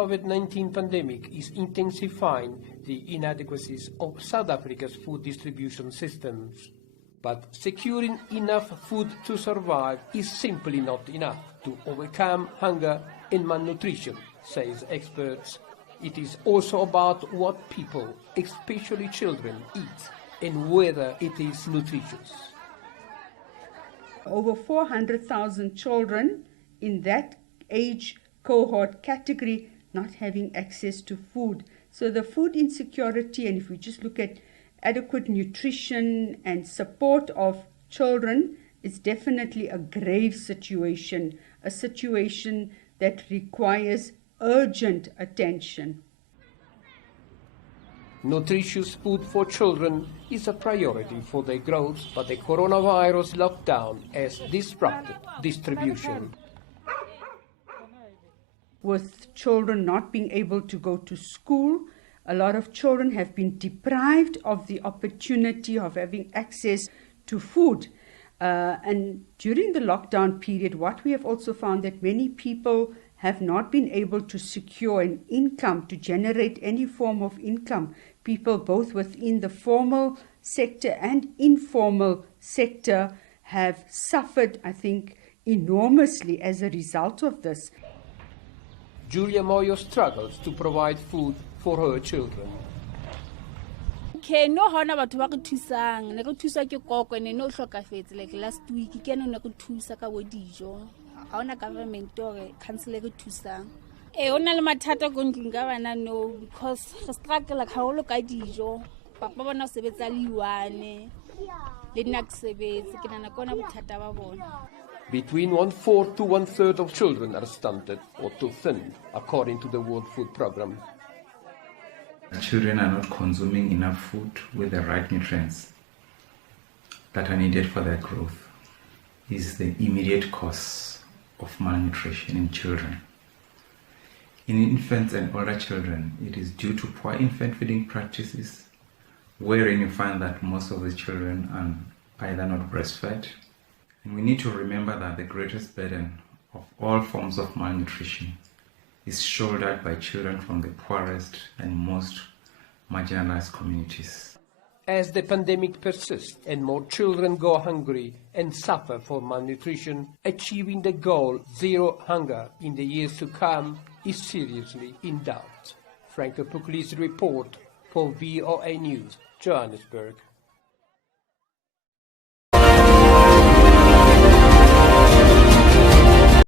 COVID-19 pandemic is intensifying the inadequacies of South Africa's food distribution systems. But securing enough food to survive is simply not enough to overcome hunger and malnutrition, says experts. It is also about what people, especially children, eat and whether it is nutritious. Over 400,000 children in that age cohort category not having access to food. So the food insecurity, and if we just look at adequate nutrition and support of children, is definitely a grave situation, a situation that requires urgent attention. Nutritious food for children is a priority for their growth, but the coronavirus lockdown has disrupted distribution. With children not being able to go to school, a lot of children have been deprived of the opportunity of having access to food. And during the lockdown period, what we have also found that many people have not been able to secure an income, to generate any form of income. People both within the formal sector and informal sector have suffered, I think, enormously as a result of this. Julia Moyo struggles to provide food for her children. Okay, no hona batho ba go thusang ne go thusa ke koko ne no hlokafetse like last week ke ne go thusa ka bo dijo ha ona government or council e go thusang ona le mathata go ntlong ka bana no because re struggle ka holo ka dijo papa bona o sebetsa le iwane le nna ke sebetse ke nana kona bothata ba bona. Between 1/4 to 1/3 of children are stunted or too thin, according to the World Food Programme. Children are not consuming enough food with the right nutrients that are needed for their growth. This is the immediate cause of malnutrition in children. In infants and older children, it is due to poor infant feeding practices, wherein you find that most of the children are either not breastfed. And we need to remember that the greatest burden of all forms of malnutrition is shouldered by children from the poorest and most marginalized communities. As the pandemic persists and more children go hungry and suffer from malnutrition, achieving the goal zero hunger in the years to come is seriously in doubt. Franco Puglisi report for VOA News, Johannesburg.